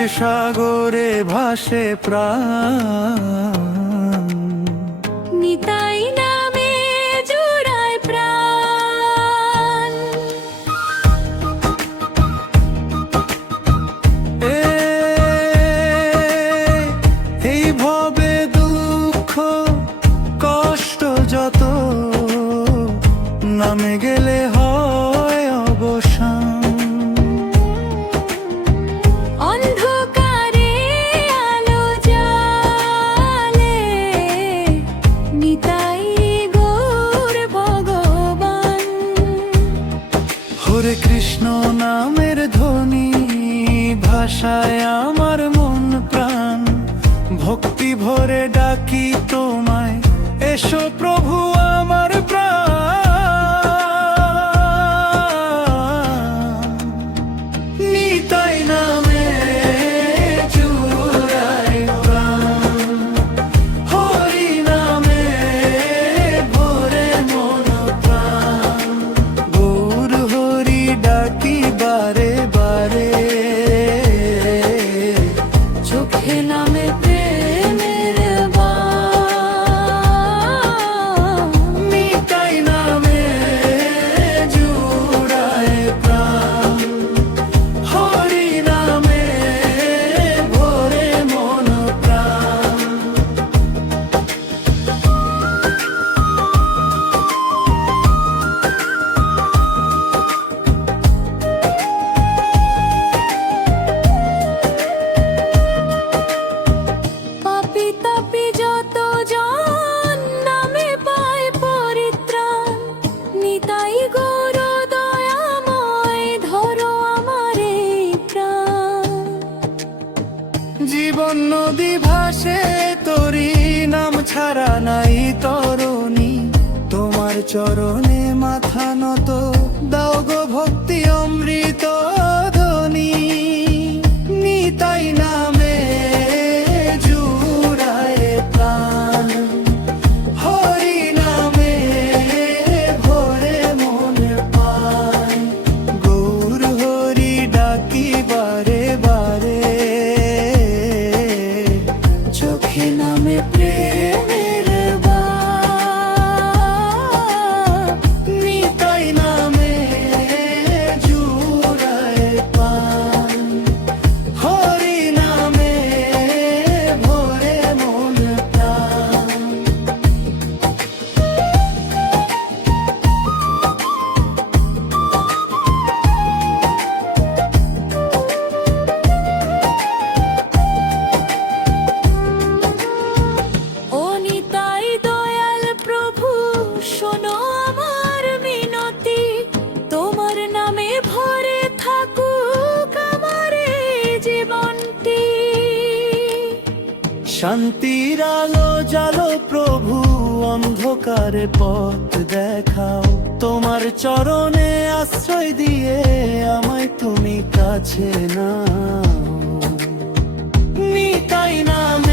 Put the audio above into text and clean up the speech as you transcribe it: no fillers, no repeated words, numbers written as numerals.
ভক্তির সাগরে ভাসে প্রাণ, নিতাই নামে জুড়ায় প্রাণ। এই ভবে দুঃখ কষ্ট যত, নামে গেলে হয় অবসান। অন্ধকারে আলো জ্বালে, নিতাই গৌর ভগবান। হরে কৃষ্ণ নামের ধ্বনি ভাষায় আমার মন প্রাণ, ভক্তি ভরে ডাকি তোমায়, এসো প্রভু আমার প্রাণ। নিতাই নামে জুড়ায় প্রাণ, হরি নামে ভরে মন প্রাণ। গৌর হরি ডাকি বারে বারে, চোখে নামে প্রেমের বাণ। নিতাই নামে জুড়ায় প্রাণ, হরি নামে ভরে মন প্রাণ। পাপী তাপী যত জন নামে পায় পরিত্রাণ, নিতাই গৌর দয়াময় ধরো আমার এই প্রাণ। জীবন নদী ভাসে তোরি নাম ছাড়া নাই তরণী, তোমার চরণে মাথা নত, দাও গো ভক্তি অমৃত ধ্বনি। নিতাই নামে জুড়ায় প্রাণ, হরি নামে ভরে মন পায়। গৌর হরি ডাকি বারে বারে, চোখে নামে প্রেমের বাণ। নিতাই নামে জুড়ায় প্রাণ, হরি নামে ভরে মন প্রাণ। ও নিতাই দয়াল প্রভু, শোনো আমার মিনতি, তোমার নামে ভরে থাকুক আমার এই জীবনটি। শান্তির আলো জালো প্রভু, অন্ধকারে পথ দেখাও, তোমার চরণে আশ্রয় দিয়ে আমায় তুমি কাছে নাও। নিতাই নামে